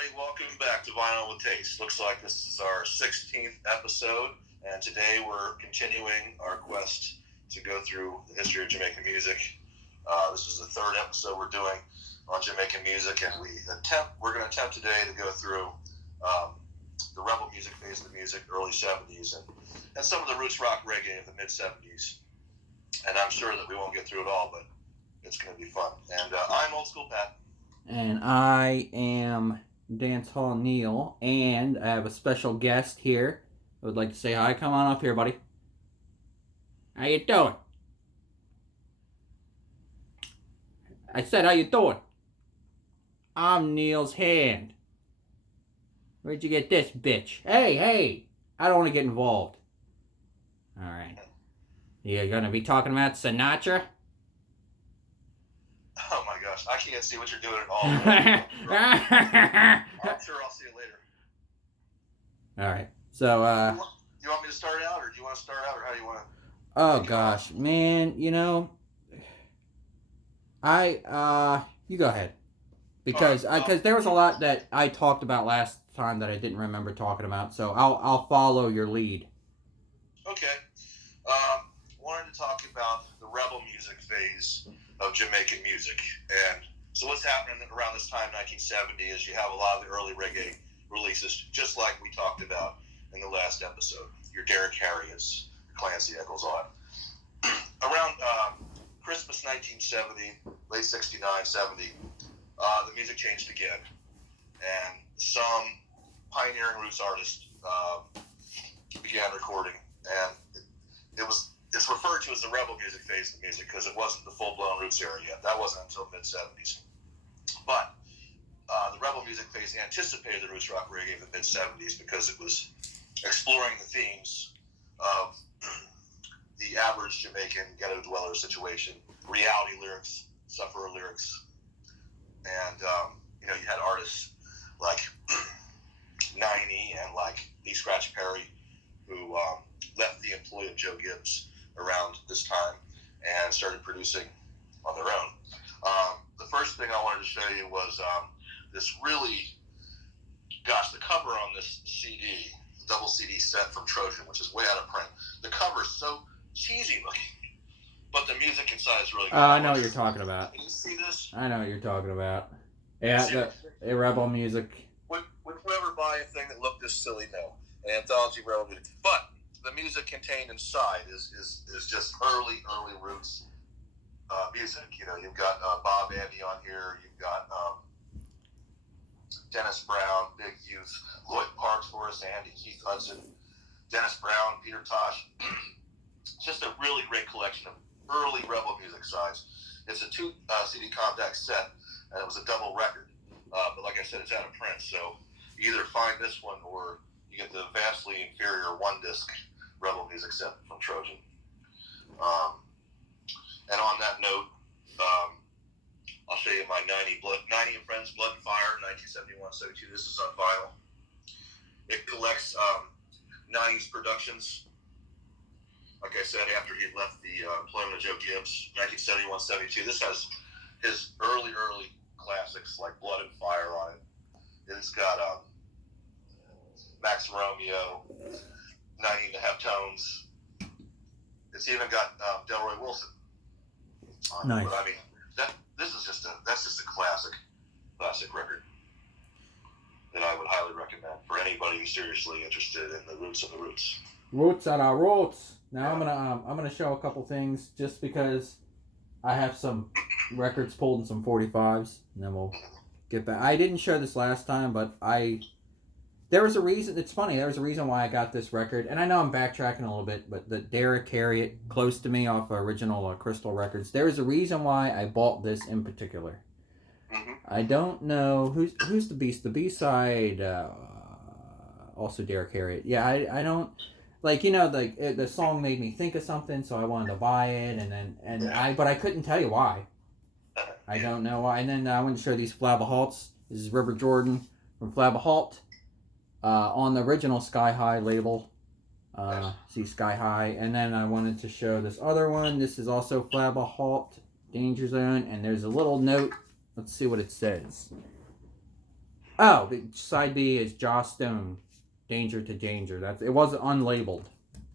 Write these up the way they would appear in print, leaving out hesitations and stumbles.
everybody. Welcome back to Vinyl with Taste. Looks like this is our 16th episode, and today we're continuing our quest to go through the history of Jamaican music. This is the third episode we're doing on Jamaican music, and we're going to attempt today to go through the rebel music phase of the music, early 70s, and some of the roots rock reggae of the mid 70s. And I'm sure that we won't get through it all, but it's going to be fun. And I'm Oldskool Pat. And I am Dancehall Neil, and I have a special guest here. I would like to say hi. Come on up here, buddy. How you doing? I said, how you doing? I'm Neil's hand. Where'd you get this, bitch? Hey, I don't want to get involved. Alright. You're going to be talking about Sinatra? Oh my gosh, I can't see what you're doing at all. I'm sure I'll see it later. Alright, so, you want me to start out, or do you want to start out, or how do you want to? Oh gosh, man, you know, you go ahead. Because there was a lot that I talked about last time that I didn't remember talking about, so I'll follow your lead. Okay. Wanted to talk about the rebel music phase of Jamaican music. And so what's happening around this time, 1970, is you have a lot of the early reggae releases, just like we talked about in the last episode. Your Derek Harriet's, Clancy Eccles, all that. Around Christmas 1970, late 69, 70, the music changed again. And some pioneering roots artists began recording. And it's referred to as the rebel music phase of the music because it wasn't the full-blown roots era yet. That wasn't until mid-70s. But the rebel music phase anticipated the roots rock reggae of the mid-70s because it was exploring the themes of the average Jamaican ghetto dweller situation, reality lyrics, sufferer lyrics. And, you had artists like 90 and like B. Scratch Perry who left the employ of Joe Gibbs around this time and started producing on their own. The first thing I wanted to show you was this really, the cover on this CD, double CD set from Trojan, which is way out of print. The cover is so cheesy looking, but the music inside is really good. I know what you're talking about. Can you see this? I know what you're talking about. Yeah, the rebel music. Would whoever buy a thing that looked this silly? No. An anthology rebel music. But the music contained inside is just early roots music. You've got Bob Andy on here. You've got Dennis Brown, Big Youth, Lloyd Parks, Horace Andy, Keith Hudson, Dennis Brown, Peter Tosh. Just a really great collection of early rebel music sides. It's a 2 CD compact set, and it was a double record. But like I said, it's out of print, so you either find this one or you get the vastly inferior 1-disc rebel music set from Trojan. And on that note, I'll show you my 90 and Friends Blood and Fire, 1971-72. This is on vinyl. It collects 90s productions. Like I said, after he left the employment of Joe Gibbs, 1971-72. This has his early classics like Blood and Fire on it. It's got Max Romeo, 90 and a Half Tones. It's even got Delroy Wilson. Nice. But I mean, that's just a classic record that I would highly recommend for anybody who's seriously interested in the roots of the roots. Roots on our roots. Now I'm gonna show a couple things just because I have some records pulled in some 45s, and then we'll get back. I didn't show this last time, but there was a reason. It's funny. There was a reason why I got this record, and I know I'm backtracking a little bit, but the Derek Harriet, Close to Me off original Crystal Records. There was a reason why I bought this in particular. Mm-hmm. I don't know who's the Beast. The B-side, also Derek Harriet. Yeah, I don't. Like, the song made me think of something, so I wanted to buy it, but I couldn't tell you why. I don't know why. And then I want to show these Flabahalts. This is River Jordan from Flabahalt, on the original Sky High label. See Sky High. And then I wanted to show this other one. This is also Flabahalt, Danger Zone, and there's a little note. Let's see what it says. Oh, the side B is Joss Stone, Danger to Danger. It was unlabeled.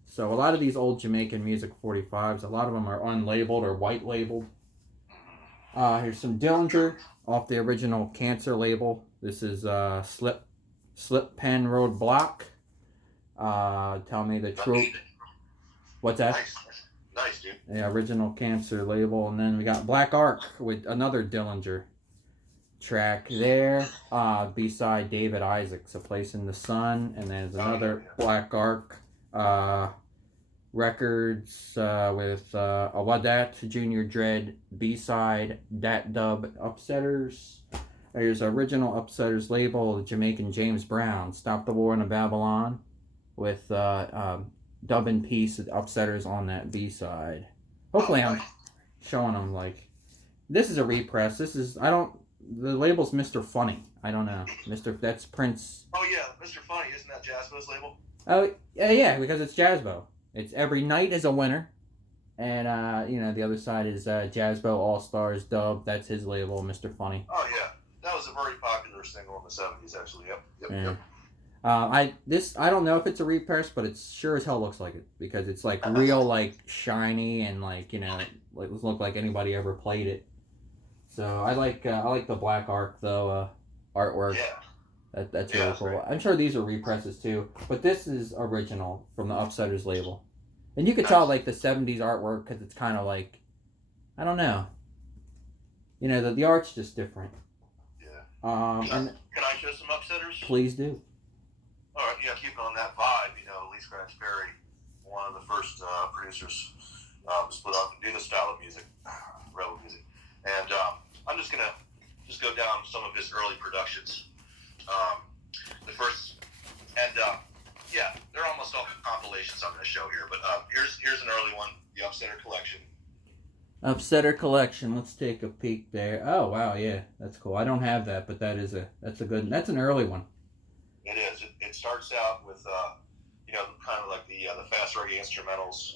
So a lot of these old Jamaican music 45s, a lot of them are unlabeled or white labeled. Here's some Dillinger off the original Cancer label. This is Slip Pen Road Block. Tell Me the Truth. What's that? Nice, dude. Yeah, original Cancer label. And then we got Black Ark with another Dillinger track there. B-side David Isaacs, A Place in the Sun. And then there's another Black Ark records with Awadat, Junior Dread, B-side, Dat Dub, Upsetters. There's original Upsetters label, Jamaican James Brown, Stop the War in Babylon, with Dub in Peace, Upsetters on that B-side. Hopefully I'm showing them, like, this is a repress. The label's Mr. Funny. I don't know. That's Prince. Oh, yeah, Mr. Funny. Isn't that Jazzbo's label? Oh, yeah, because it's Jazzbo. It's Every Night is a Winner. And, the other side is Jazzbo All-Stars Dub. That's his label, Mr. Funny. Oh, yeah. That was a very popular single in the 70s, actually. Yep. I don't know if it's a repress, but it sure as hell looks like it. Because it's, like, real, like, shiny and, like, it look like anybody ever played it. So, I like the Black Ark, though, artwork. Yeah. That's really cool. Right. I'm sure these are represses too, but this is original from the Upsetters label. And you could tell like the 70s artwork because it's kind of like, I don't know. The art's just different. Yeah. Can I show some Upsetters? Please do. All right, keeping on that vibe, Lee Scratch Perry, one of the first producers to split up and do this style of music, rebel music. And I'm just going to go down some of his early productions. The first, and they're almost all compilations I'm going to show here. But here's an early one, the Upsetter Collection. Upsetter Collection. Let's take a peek there. Oh wow, yeah, that's cool. I don't have that, but that's an early one. It is. It starts out with kind of like the fast reggae instrumentals,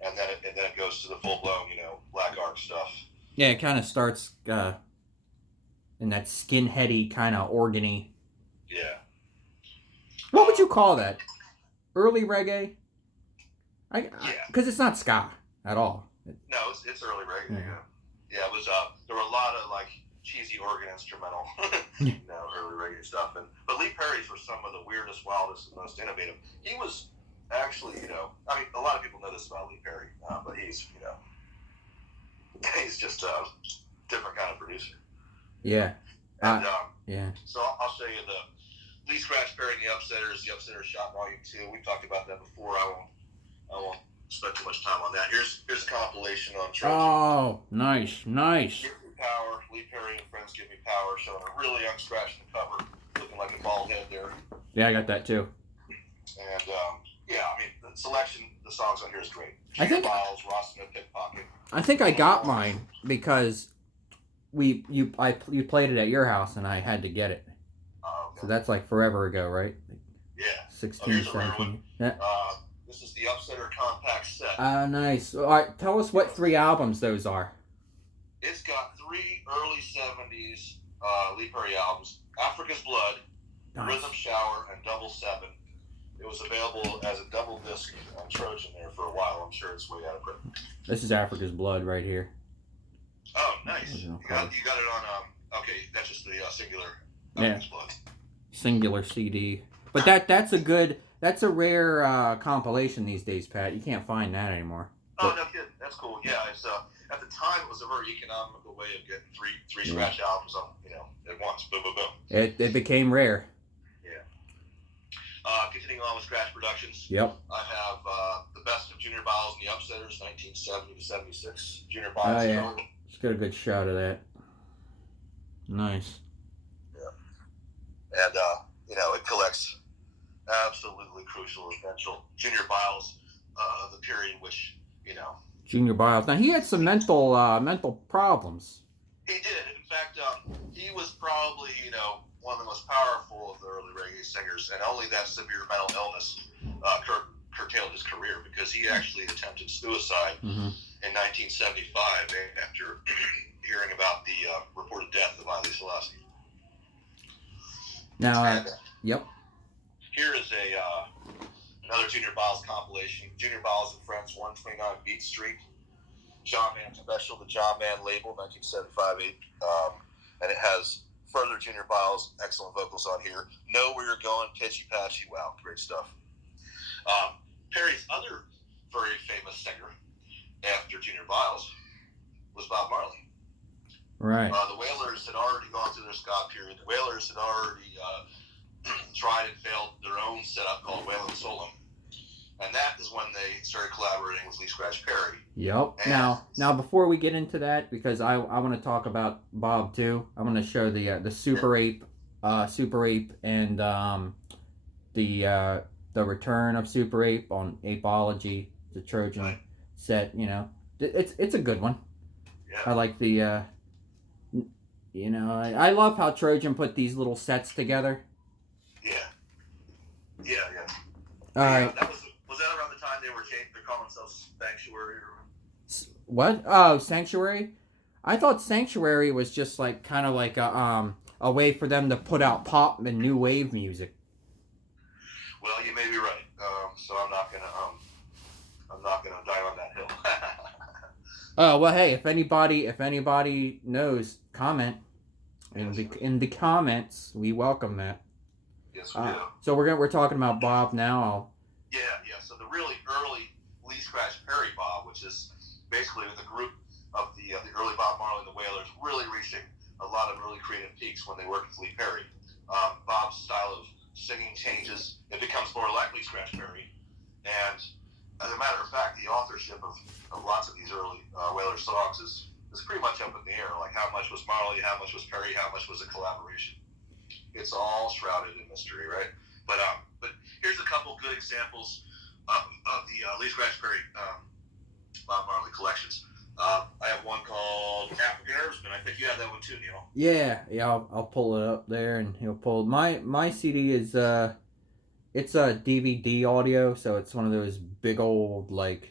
and then it goes to the full blown Black Ark stuff. Yeah, it kind of starts in that skinheady kind of organy. Yeah. What would you call that? Early reggae? Because it's not ska at all. No, it's early reggae. Yeah, it was. There were a lot of like cheesy organ instrumental, early reggae stuff. But Lee Perry's were some of the weirdest, wildest, and most innovative. He was actually, a lot of people know this about Lee Perry, but he's just a different kind of producer. Yeah. And, yeah. So I'll show you the Lee Scratch Perry and the Upsetters Shot Volume 2. We've talked about that before. I won't spend too much time on that. Here's a compilation on Trojan. Oh, nice. Give Me Power, Lee Perry and Friends Give Me Power, showing a really unscratched cover, looking like a bald head there. Yeah, I got that too. And the selection, the songs on here is great. I think Miles, Ross Smith, Pickpocket. I think I got mine because you played it at your house and I had to get it. Okay. So that's like forever ago, right? Yeah. 16, 17. Yeah. This is the Upsetter Compact Set. Nice. All right, tell us what 3 albums those are. It's got 3 early 70s Lee Perry albums. Africa's Blood, Nice. Rhythm Shower, and Double 7. It was available as a double disc on Trojan there for a while. I'm sure it's way out of print. This is Africa's Blood right here. Oh, nice. You got it on, okay, that's just the singular Africa's Blood. Singular CD. But that's a rare compilation these days, Pat. You can't find that anymore. Oh, no kidding. That's cool. Yeah, it's at the time it was a very economical way of getting three scratch albums on, at once. Boom, boom, boom. It became rare. Yeah. Continuing on with Scratch Productions. Yep. I have the best of Junior Biles and the Upsetters, 1970 to 76. Junior Biles. Oh, yeah. Just got a good shot of that. Nice. Yeah. And, it collects absolutely crucial, essential Junior Biles, the period in which, Junior Biles. Now, he had some mental problems. He did. In fact, he was probably, one of the most powerful of the early reggae singers, and only that severe mental illness curtailed his career, because he actually attempted suicide in 1975 after hearing about the reported death of Haile Selassie. Now, And yep. here is another Junior Biles compilation. Junior Biles and Friends, 129 Beat Street. John Man Special, the John Man label, 1975. And it has further Junior Biles, excellent vocals on here. Know Where You're Going, Pitchy Patchy, wow, great stuff. Perry's other very famous singer after Junior Biles was Bob Marley. Right. The Wailers had already gone through their ska period. The Wailers had already tried and failed their own setup called Waylon Solem. And that is when they started collaborating with Lee Scratch Perry. Yep. And now before we get into that, because I want to talk about Bob too. I want to show the Super Ape, and the return of Super Ape on Apology, the Trojan set. You know, it's a good one. Yeah. I like the. I love how Trojan put these little sets together. Yeah. All right. Was that around the time they're calling themselves Sanctuary? What? Oh, Sanctuary. I thought Sanctuary was just like kind of like a way for them to put out pop and new wave music. Well, you may be right. So I'm not gonna die on that hill. Oh well, hey, if anybody knows, comment in the comments. We welcome that. Yes, we do. So we're talking about Bob now. Yeah. So the really early Lee Scratch Perry Bob, which is basically the group of the early Bob Marley and the Wailers, really reaching a lot of really creative peaks when they worked with Lee Perry. Bob's style of singing changes; it becomes more like Lee Scratch Perry. And as a matter of fact, the authorship of lots of these early Wailers songs is pretty much up in the air. Like how much was Marley, how much was Perry, how much was a collaboration. It's all shrouded in mystery, right? But here's a couple good examples of the Lee Scratch Perry Bob Marley collections. I have one called African Herbsman. I think you have that one too, Neil. Yeah. I'll pull it up there, and he'll pull my CD is it's a DVD audio, so it's one of those big old like.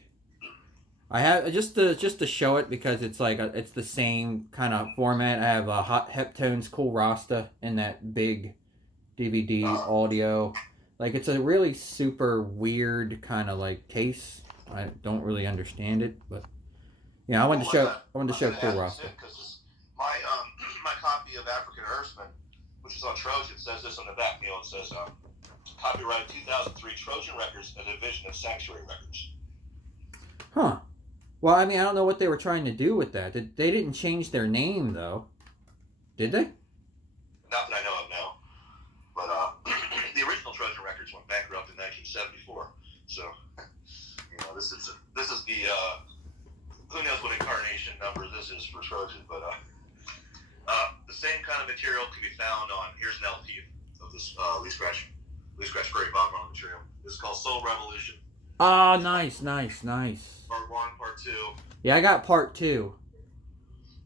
I have just to show it because it's like it's the same kind of format. I have a Hot Heptones Cool Rasta in that big DVD audio. Like it's a really super weird kind of like case. I don't really understand it, but yeah, I wanted to show Cool Rasta. Because my copy of African Herbsman, which is on Trojan, says this on the back, Neil. It says copyright 2003 Trojan Records, a division of Sanctuary Records. Huh. Well, I mean, I don't know what they were trying to do with that. They didn't change their name, though. Did they? Not that I know of, no. But the original Trojan Records went bankrupt in 1974. So, this is the who knows what incarnation number this is for Trojan. But the same kind of material can be found on. Here's an LP of this Lee Scratch Perry Bob Marley material. This is called Soul Revolution. Oh, nice. Part 1, Part 2. Yeah, I got Part 2.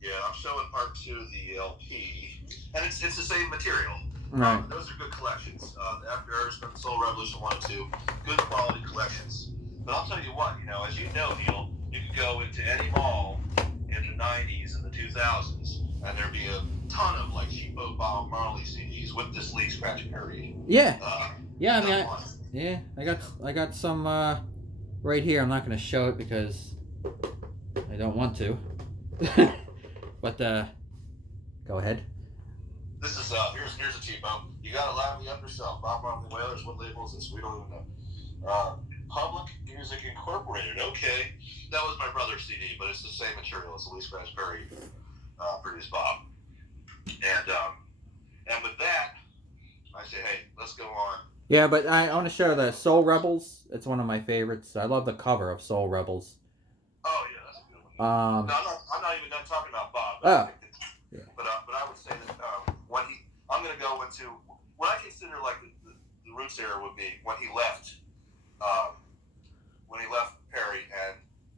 Yeah, I'm showing Part 2 of the LP, and it's the same material. Right. Those are good collections. After Earthsman, Soul Revolution 1 and 2, good quality collections. But I'll tell you what, as you know, Neil, you could go into any mall in the 90s and the 2000s, and there'd be a ton of like cheapo Bob Marley CDs with this Lee Scratch Perry. Yeah. I got some right here. I'm not going to show it because I don't want to. But go ahead. This is here's a cheapo. You got to line me up yourself. Bob Marley and the Wailers. What label is this? We don't even know. Public Music Incorporated. Okay, that was my brother's CD, but it's the same material. It's the Lee Scratch Perry produced Bob. And with that, I say, hey, let's go on. Yeah, but I want to show the Soul Rebels. It's one of my favorites. I love the cover of Soul Rebels. Oh yeah, that's a good one. No, I'm not even done talking about Bob. But I would say that I'm going to go into what I consider like the roots era would be when he left Perry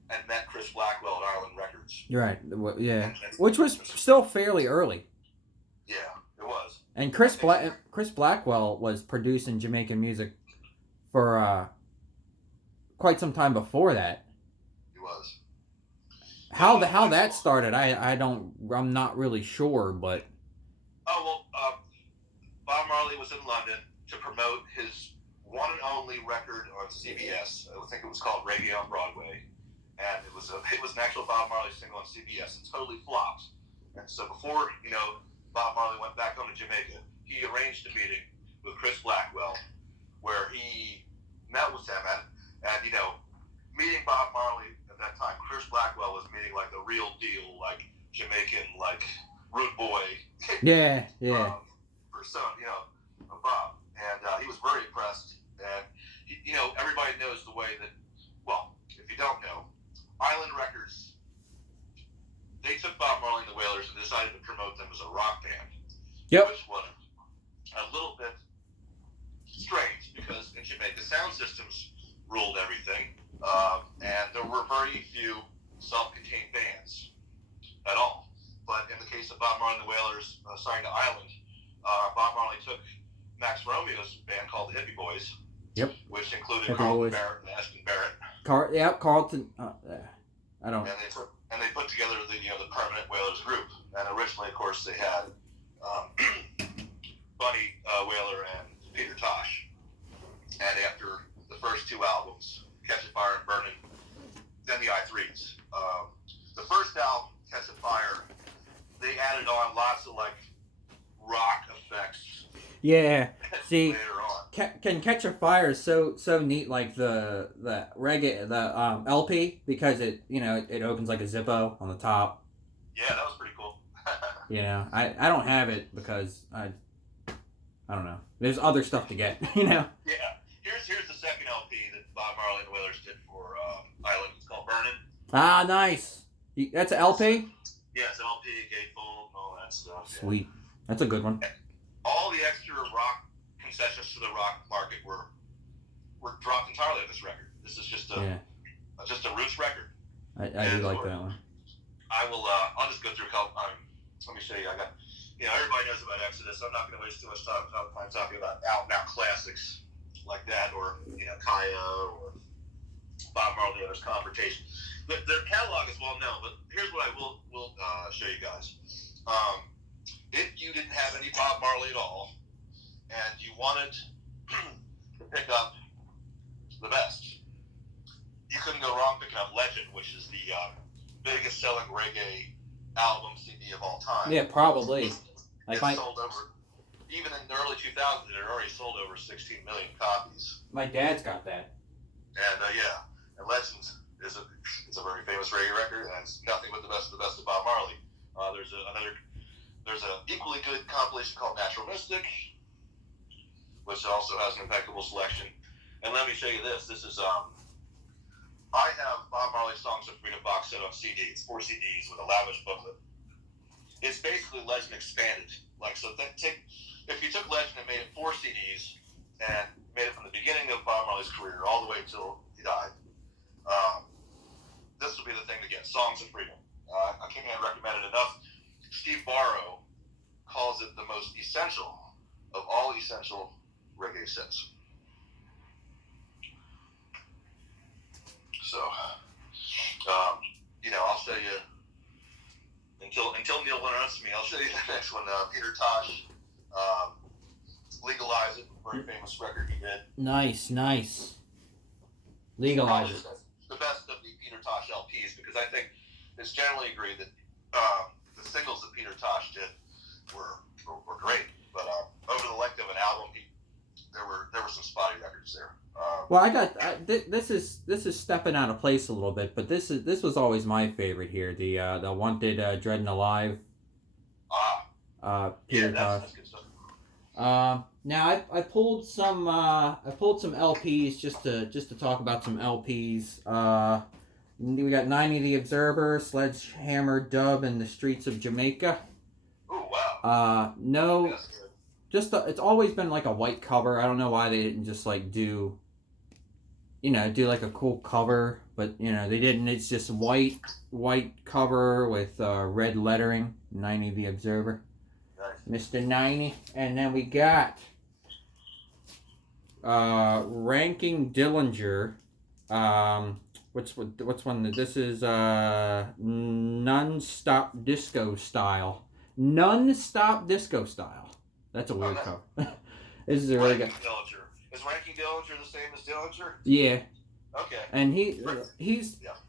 and met Chris Blackwell at Island Records. Right. Yeah. Which was still fairly early. Yeah, it was. And Chris Blackwell was producing Jamaican music for quite some time before that. He was. How that started, I'm not really sure, but. Oh well, Bob Marley Marley was in London to promote his one and only record on CBS. I think it was called Reggae on Broadway, and it was an actual Bob Marley single on CBS. It totally flopped. And so before Bob Marley went back home to Jamaica, he arranged a meeting with Chris Blackwell, where he met with them and meeting Bob Marley at that time. Chris Blackwell was meeting like the real deal, like Jamaican, like rude boy. Yeah. For son, of Bob, and he was very impressed. And everybody knows the way that. Well, if you don't know, Island Records, they took Bob Marley and the Wailers and decided to promote them as a rock band. Yep. Which was a little bit strange because in Jamaica, sound systems ruled everything, and there were very few self-contained bands at all. But in the case of Bob Marley and the Wailers signed to Island, Bob Marley took Max Romeo's band called the Hippie Boys. Yep. Which included Hippie Carlton Boys. Barrett and Ashton Barrett. Carlton. I don't. And they put together the permanent Wailers group. And originally, of course, they had Bunny Wailer and Peter Tosh. And after the first two albums, Catch a Fire and Burning, then the I3s. The first album, Catch a Fire, they added on lots of like rock effects. Yeah. See, later on. Can Catch a Fire is so neat, like the reggae, the LP, because it opens like a Zippo on the top. Yeah, that was pretty cool. I don't have it because I don't know. There's other stuff to get, Yeah. Here's the second LP that Bob Marley and the Wailers did for Island. It's called Burnin'. Ah, nice. That's an LP? Yeah, it's LP, gatefold, and all that stuff. Sweet. That's a good one. All the extra rock concessions to the rock market were dropped entirely on this record. This is just a roots record. I do like that one. I will. I'll just go through a couple. Let me show you. I got. Everybody knows about Exodus. I'm not going to waste too much time talking about out-and-out classics like that, or Kaya, or Bob Marley and others' Confrontation. Their catalog is well known, but here's what I will show you guys. If you didn't have any Bob Marley at all, and you wanted to pick up the best, you couldn't go wrong picking up Legend, which is the biggest selling reggae album CD of all time. Yeah, probably. It sold over, even in the early 2000s, it had already sold over 16 million copies. My dad's got that. And and Legend is a very famous reggae record, and it's nothing but the best of Bob Marley. There's an equally good compilation called Natural Mystic, which also has an impeccable selection. And let me show you this. This is I have Bob Marley's Songs of Freedom box set on CD. It's 4 CDs with a lavish booklet. It's basically Legend expanded. If you took Legend and made it 4 CDs and made it from the beginning of Bob Marley's career all the way until he died, this will be the thing to get. Songs of Freedom. I can't recommend it enough. Steve Barrow calls it the most essential of all essential reggae sets. So, I'll show you until Neil interrupts me. I'll show you the next one. Peter Tosh, Legalize It, very famous record he did. Nice. Legalize It. The best of the Peter Tosh LPs, because I think it's generally agreed that the singles that Peter Tosh did were great, but over the length of an album, there were some spotty records there. This is stepping out of place a little bit, but this was always my favorite here. The Wanted, Dread and Alive. Peter Tosh. That's good stuff. Now I pulled some LPs just to talk about some LPs. We got 90 The Observer, Sledgehammer Dub in the Streets of Jamaica. Oh wow. No, it's always been like a white cover. I don't know why they didn't just like do like a cool cover, but they didn't. It's just white cover with red lettering. 90 The Observer. Nice. Mr. 90, and then we got Ranking Dillinger. What's one? This is Non-Stop Disco Style. Non-Stop Disco Style. That's a weird cover. This is a really good. Dillinger. Is Ranking Dillinger the same as Dillinger? Yeah. Okay. And he's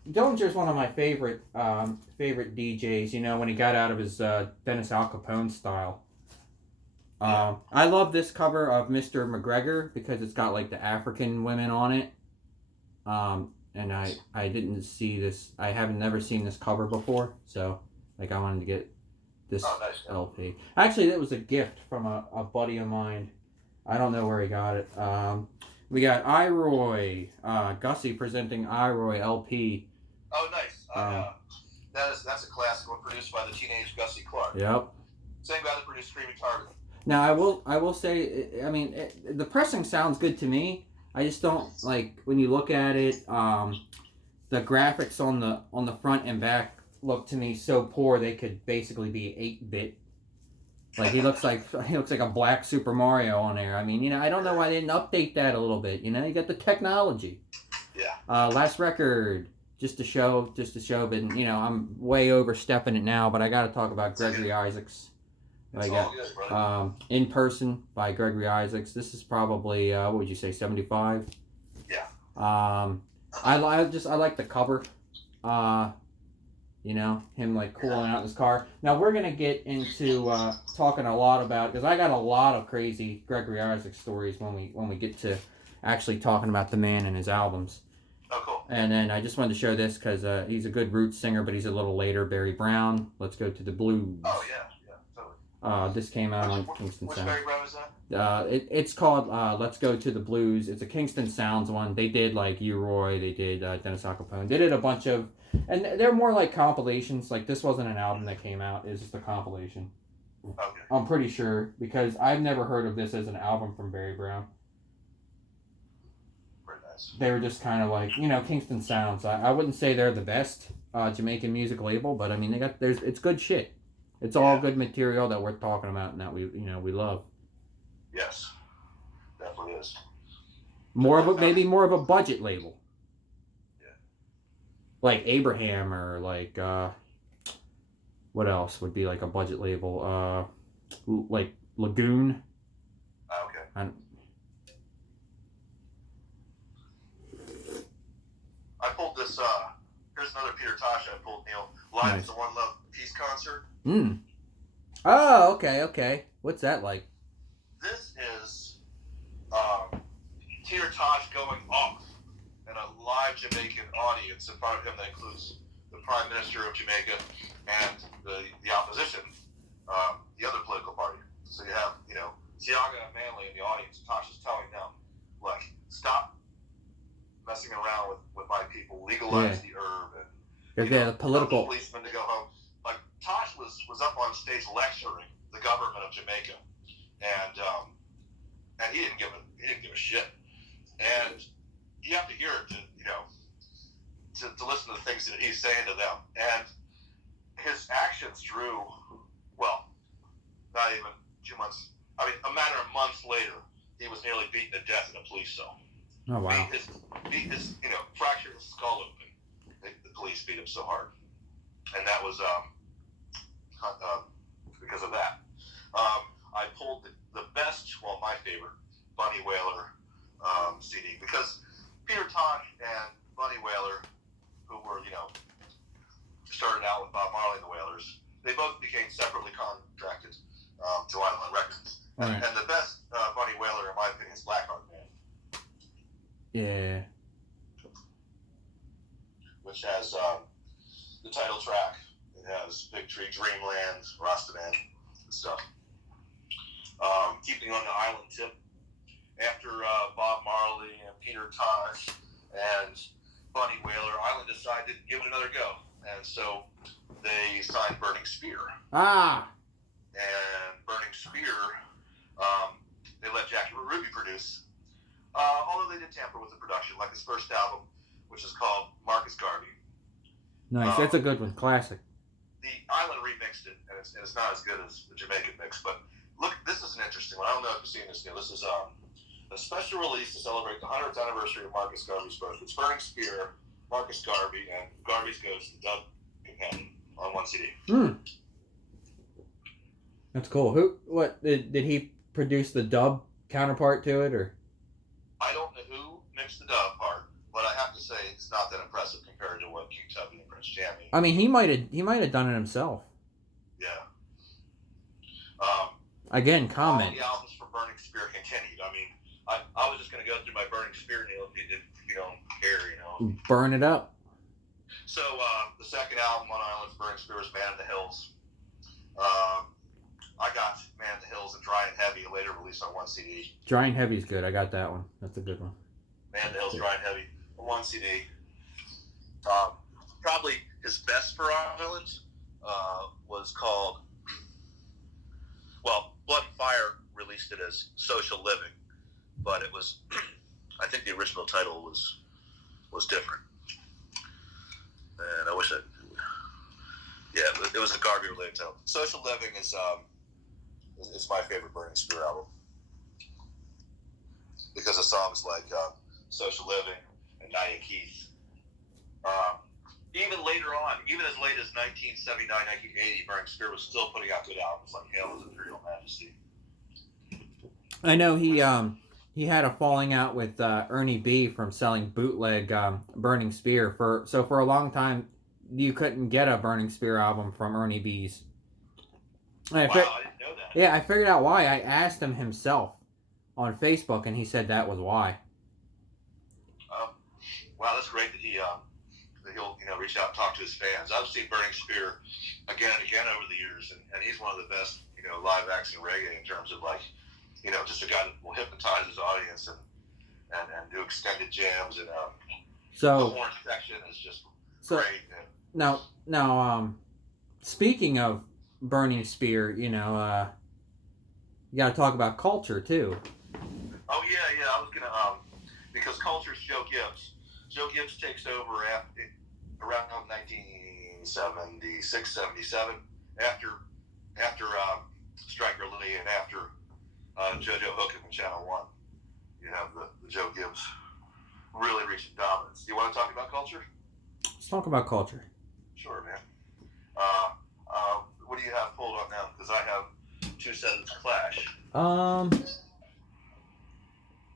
Dillinger's one of my favorite DJs. You know, when he got out of his Dennis Al Capone style. I love this cover of Mr. McGregor because it's got like the African women on it. And I didn't see this. I haven't never seen this cover before, so like I wanted to get this LP. Actually, that was a gift from a buddy of mine. I don't know where he got it. We got Iroy, Gussie presenting Iroy LP. Oh, nice. That's a classic one produced by the teenage Gussie Clark. Yep. Same guy that produced Screaming Target. Now I will say, I mean, the pressing sounds good to me. I just don't like when you look at it. The graphics on the front and back look to me so poor they could basically be 8-bit. Like he looks like a black Super Mario on there. I mean, you know, I don't know why they didn't update that a little bit. You know, you got the technology. Yeah. Last record, just to show, but you know, I'm way overstepping it now. But I got to talk about Gregory Isaacs. It's all good, brother. In Person by Gregory Isaacs. This is probably what would you say, 75? Yeah. I like the cover. You know, him like cooling out in his car. Now we're gonna get into talking a lot about, because I got a lot of crazy Gregory Isaacs stories when we get to actually talking about the man and his albums. Oh, cool. And then I just wanted to show this because he's a good roots singer, but he's a little later. Barry Brown. Let's Go to the Blues. Oh yeah, totally. This came out on Kingston Which Sound. Barry Brown is that? It's called Let's Go to the Blues. It's a Kingston Sounds one. They did like U-Roy. They did Dennis Al Capone. They did a bunch of, and they're more like compilations. Like this wasn't an album that came out. It's just a compilation. Okay. I'm pretty sure because I've never heard of this as an album from Barry Brown. Very nice. They were just kind of like, you know, Kingston Sounds. I wouldn't say they're the best Jamaican music label, but I mean it's good shit. It's all good material that we're talking about and that we love. Yes, definitely is. Maybe more of a budget label. Yeah. Like Abraham or like what else would be like a budget label? Like Lagoon. Okay. I pulled this. Here's another Peter Tosh I pulled, Neil. Live at the One Love Peace concert. Oh, okay. What's that like? This is Peter Tosh going off in a live Jamaican audience in front of him that includes the Prime Minister of Jamaica and the opposition, the other political party. So you have, Tiaga and Manley in the audience. Tosh is telling them, look, stop messing around with my people, legalize the herb, and the political policemen to go home. Like Tosh was up on stage lecturing the government of Jamaica, and he didn't give a shit. And you have to hear it to listen to the things that he's saying to them. And his actions drew, well, not even 2 months. I mean, a matter of months later, he was nearly beaten to death in a police cell. Oh wow! Beat his fractured his skull open. The police beat him so hard, and that was because of that. I pulled the best, well, my favorite, Bunny Wailer CD, because Peter Tosh and Bunny Wailer, who were, started out with Bob Marley and the Wailers, they both became separately contracted to Island Records. Right. And the best Bunny Wailer, in my opinion, is Blackheart Man. Yeah. Which has the title track. It has Big Tree, Dreamland, Rastaman, and stuff. Keeping on the island tip, after Bob Marley and Peter Tosh and Bunny Wailer, Island decided to give it another go. And so they signed Burning Spear. And Burning Spear, they let Jackie Ruby produce. Although they did tamper with the production, like his first album, which is called Marcus Garvey. Nice, that's a good one, classic. The Island remixed it, and it's not as good as the Jamaican mix. But look, this is an interesting one. I don't know if you've seen this, Neil. This is a special release to celebrate the 100th anniversary of Marcus Garvey's birth. It's Burning Spear, Marcus Garvey, and Garvey's Ghost, the Dub Companion, on one CD. That's cool. What did he produce the Dub counterpart to it, or? I don't know who mixed the dub part, but I have to say it's not that impressive compared to what King Tubby and Prince Jammy. I mean, he might have done it himself. Yeah. Again, comment. All the albums for Burning Spear continued. I mean, I was just going to go through my Burning Spear, Neil, if you don't care, you know. Burn it up. So the second album on Islands Burning Spear was Man in the Hills. I got Man in the Hills and Dry and Heavy, later released on one CD. Dry and Heavy's good. I got that one. That's a good one. Man in the Hills, Dry and Heavy, one CD. Probably his best for Islands was called, well, Blood and Fire released it as Social Living, but it was, I think the original title was different. And I wish it was a Garvey related title. Social Living is my favorite Burning Spear album because of songs like Social Living and Naya Keith. Even later on, even as late as 1979, 1980, Burning Spear was still putting out good albums like Hail His Imperial Majesty. I know he had a falling out with Ernie B from selling bootleg Burning Spear for a long time. You couldn't get a Burning Spear album from Ernie B's. I didn't know that. Yeah, I figured out why. I asked him himself on Facebook, and he said that was why. Wow, that's great that he'll reach out and talk to his fans. I've seen Burning Spear again and again over the years, and he's one of the best live acts in reggae in terms of just a guy that will hypnotize his audience and do extended jams, and the horn section is just great. Now, speaking of Burning Spear, you got to talk about Culture too. Oh yeah, I was gonna because Culture's Joe Gibbs. Joe Gibbs takes over around 1976, 77, after Striker Lee and after JoJo Hookham in Channel 1. You have the Joe Gibbs really reaching dominance. Do you want to talk about Culture? Let's talk about Culture. Sure, man. What do you have pulled on now? Because I have 2 Sevens Clash.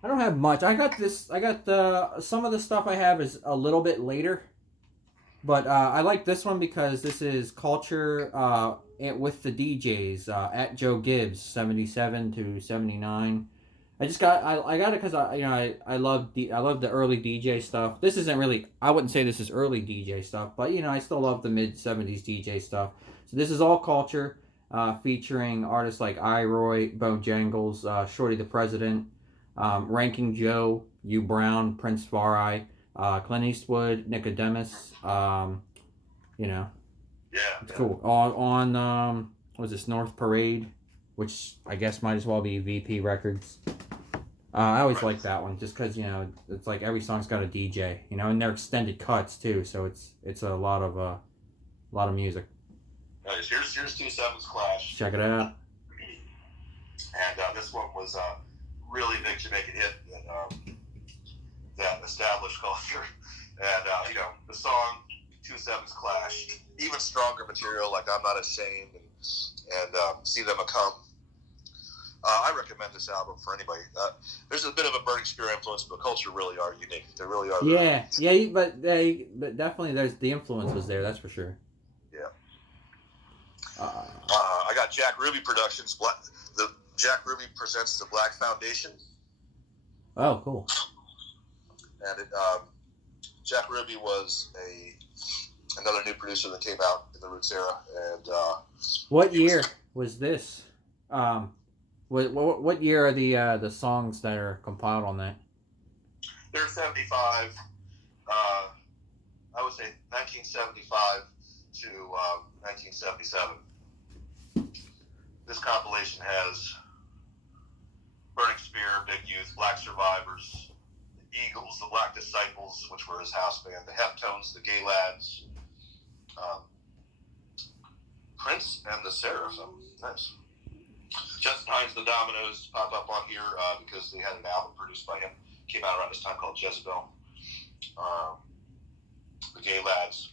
I don't have much. I got some of the stuff I have is a little bit later, but I like this one because this is Culture with the DJs at Joe Gibbs 77 to 79. I got it because I love the early DJ stuff. This isn't really, I wouldn't say this is early DJ stuff, but I still love the mid 70s DJ stuff. So this is all Culture, featuring artists like Iroy, Bojangles, Shorty the President, Ranking Joe, U Brown, Prince Farai, Clint Eastwood, Nicodemus. Yeah, it's cool. On was this North Parade, which I guess might as well be VP Records. I always like that one just because it's like every song's got a DJ, and they're extended cuts too, so it's a lot of music. Nice. Here's 2 Sevens Clash. Check it out. And this one was a really big Jamaican hit that established Culture. And the song 2 Sevens Clash, even stronger material like I'm Not Ashamed and See Them A Come. I recommend this album for anybody. There's a bit of a Burning Spear influence, but Culture really are unique. They really are. Yeah, but definitely there's the influence was there. That's for sure. Yeah. I got Jack Ruby Productions. Jack Ruby presents the Black Foundation. Oh, cool. And Jack Ruby was another new producer that came out in the Roots era. And what year was this? What year are the songs that are compiled on that? They're 75. I would say 1975 to 1977. This compilation has Burning Spear, Big Youth, Black Survivors, the Eagles, the Black Disciples, which were his house band, the Heftones, the Gay Lads, Prince, and the Seraphim. Nice. Justin Hines, the Dominoes pop up on here because they had an album produced by him. Came out around this time called Jezebel. The Gay Lads.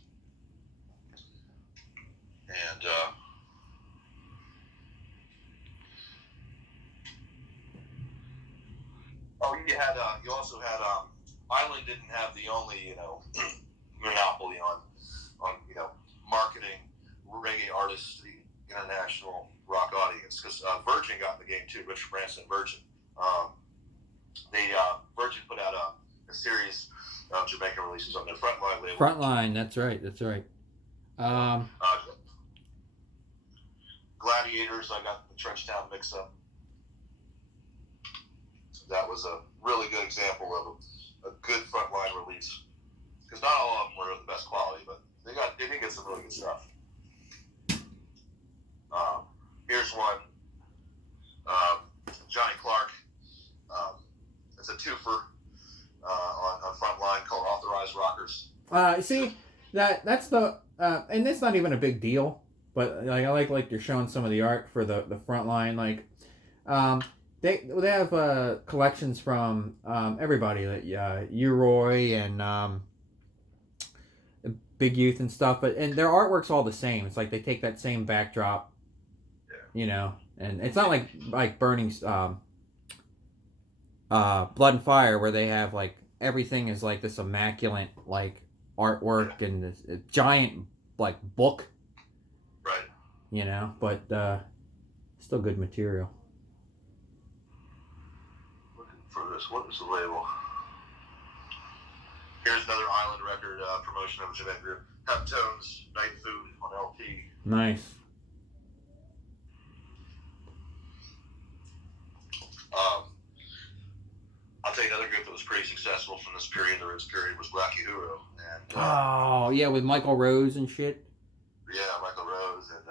And you also had Island didn't have the only monopoly on marketing reggae artists to the international rock audience, because Virgin got in the game too. Richard Branson and Virgin. Virgin put out a series of Jamaican releases on their Frontline label. Frontline, that's right. Gladiators, I got the Trenchtown mix-up. That was a really good example of a good Frontline release. Because not all of them were of the best quality, but they did get some really good stuff. Here's one. Johnny Clark. It's a twofer on Frontline called Authorized Rockers. See, that's the and it's not even a big deal, but like I like you're showing some of the art for the Frontline. Like, they have collections from everybody, like Uroy and Big Youth and stuff, and their artwork's all the same. It's like they take that same backdrop, and it's not like Burning Blood and Fire, where they have like everything is like this immaculate like artwork and this giant like book, right? But still good material. Looking for this. What is the label? Here's another Island record promotion of a Jamaican group. Heptones, Night Food on LP. Nice. I'll tell you another group that was pretty successful from this period, the Ritz period, was Black Uhuru. And, oh, yeah, with Michael Rose and shit. Yeah, Michael Rose. And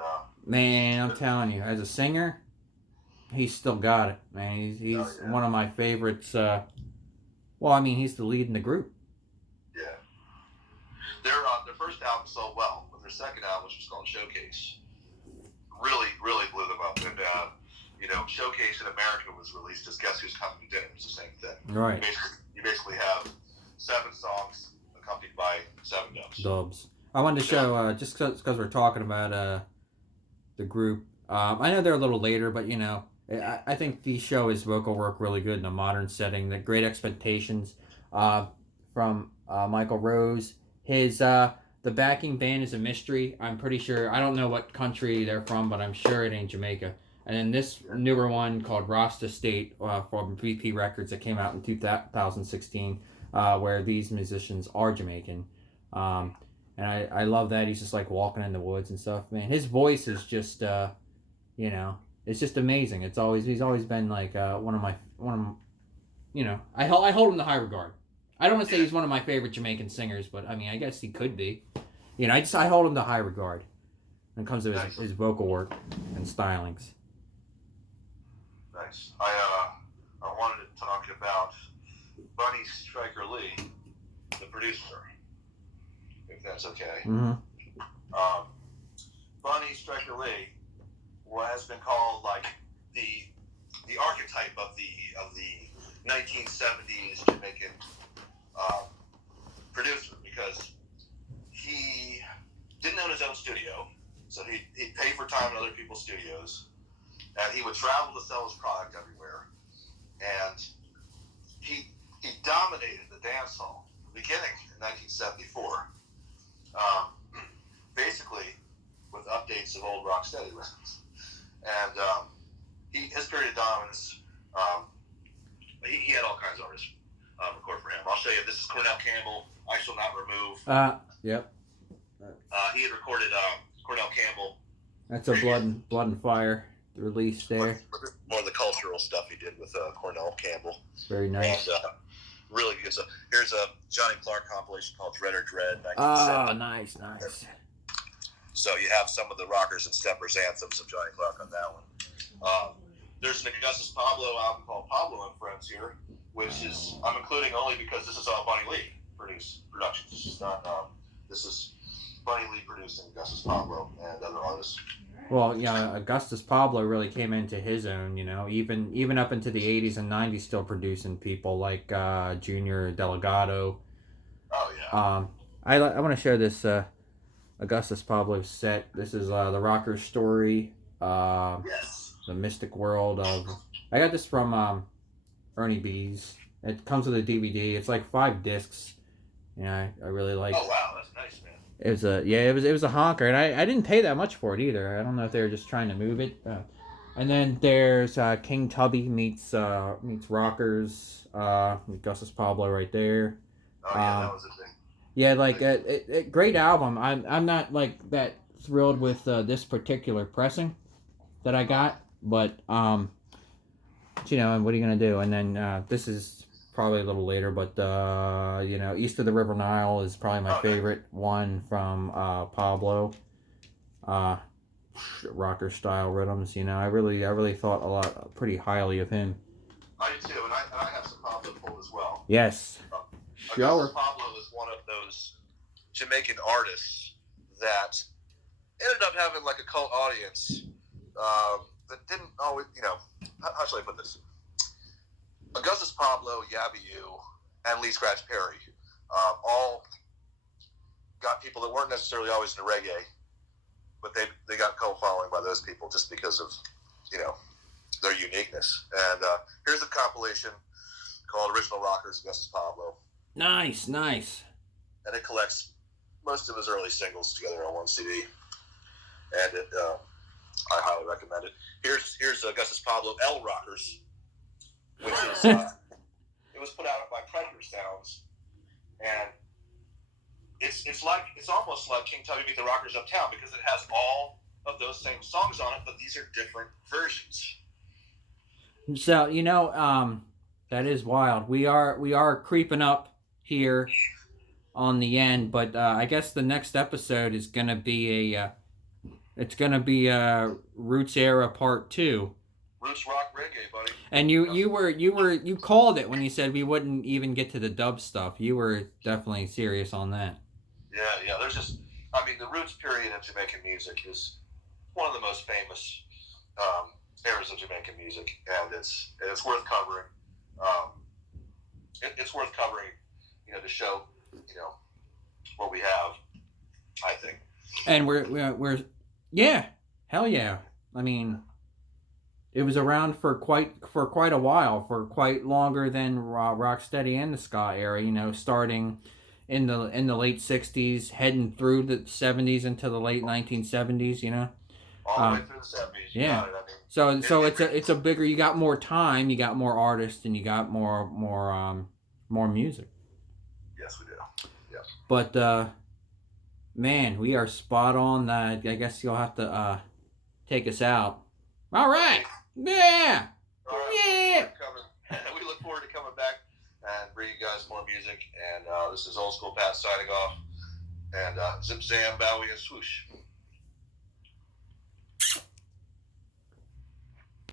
man, I'm telling you, as a singer, he's still got it, man. He's one of my favorites. Well, I mean, he's the lead in the group. Yeah. Their first album sold well, but their second album, which was called Showcase, really, really blew them up. And, Showcase in America was released as Guess Who's Coming to Dinner. It's the same thing. Right. You basically have 7 songs accompanied by 7 dubs. I wanted to show, just because we're talking about the group, I know they're a little later, but, I think the show his vocal work really good in a modern setting. The Great Expectations from Michael Rose. His the backing band is a mystery. I'm pretty sure, I don't know what country they're from, but I'm sure it ain't Jamaica. And then this newer one called Rasta State from VP Records that came out in 2016, where these musicians are Jamaican. And I love that. He's just like walking in the woods and stuff. Man, his voice is just, it's just amazing. He's always been like one of my, I hold him to high regard. I don't want to say he's one of my favorite Jamaican singers, but I mean, I guess he could be. I hold him to high regard when it comes to his vocal work and stylings. Nice. I wanted to talk about Bunny Striker Lee, the producer, if that's okay. Mm-hmm. Bunny Striker Lee has been called like the archetype of the 1970s Jamaican producer, because he didn't own his own studio, so he'd pay for time in other people's studios. And he would travel to sell his product everywhere. And he dominated the dancehall beginning in 1974. Basically with updates of old rocksteady rhythms. And his period of dominance, he had all kinds of artists record for him. I'll show you. This is Cornell Campbell, I Shall Not Remove. Yep. He had recorded Cornell Campbell. That's a Blood and Fire release there. More of the cultural stuff he did with Cornell Campbell. Very nice. And, really good stuff. Here's a Johnny Clark compilation called Dread or Dread. Oh, nice. So you have some of the rockers and steppers anthems of Johnny Clark on that one. There's an Augustus Pablo album called Pablo and Friends here, which is I'm including only because this is all Bunny Lee productions. This is not. This is Bunny Lee producing Augustus Pablo and other artists. Well, Augustus Pablo really came into his own, even up into the 80s and 90s, still producing people like Junior Delgado. Oh, yeah. I want to share this Augustus Pablo set. This is the Rocker's Story. Yes. The Mystic World of... I got this from Ernie B's It comes with a DVD. It's like 5 discs. Yeah, I really like. Oh wow, that's nice, man. It was a honker, and I didn't pay that much for it either. I don't know if they were just trying to move it. And then there's King Tubby meets Rockers. Gus's Pablo right there. Oh yeah, that was a thing. Yeah, like great album. I'm not like that thrilled with this particular pressing that I got, but you know, and what are you gonna do? And then this is probably a little later, but you know, East of the River Nile is probably my favorite one from Pablo. Rocker style rhythms. You know, I really thought a lot pretty highly of him. I do too, and I have some Pablo pull as well. Yes. Sure. Pablo is one of those Jamaican artists that ended up having like a cult audience that didn't always, you know, how should I put this? Augustus Pablo, Yabiu, and Lee Scratch Perry all got people that weren't necessarily always into reggae, but they got cult following by those people just because of, you know, their uniqueness. And here's a compilation called Original Rockers, Augustus Pablo. Nice. And it collects most of his early singles together on one CD. And I highly recommend it. Here's Augustus Pablo L Rockers, which is it was put out by Predator Sounds, and it's almost like King Tubby Meet the Rockers Uptown because it has all of those same songs on it, but these are different versions. So you know, that is wild. We are creeping up here on the end, but I guess the next episode is gonna be Roots Era Part 2. Roots rock reggae, buddy. And you called it when you said we wouldn't even get to the dub stuff. You were definitely serious on that. Yeah. There's just, I mean, the Roots period of Jamaican music is one of the most famous eras of Jamaican music, and it's worth covering. It's worth covering, you know, to show, you know, what we have, I think. And we're yeah, hell yeah. I mean, it was around for quite a while, for quite longer than Rocksteady and the ska era. You know, starting in the late '60s, heading through the '70s into the late 1970s. You know, all the way through the '70s. Yeah. I mean, so it's a bigger. You got more time. You got more artists, and you got more music. Yes, we do. Yeah. But man, we are spot on. I guess you'll have to take us out. All right. Yeah. All right. Yeah. We look forward to coming back and bring you guys more music. And this is Oldskool Pat signing off. And zip zam, bowie, and swoosh.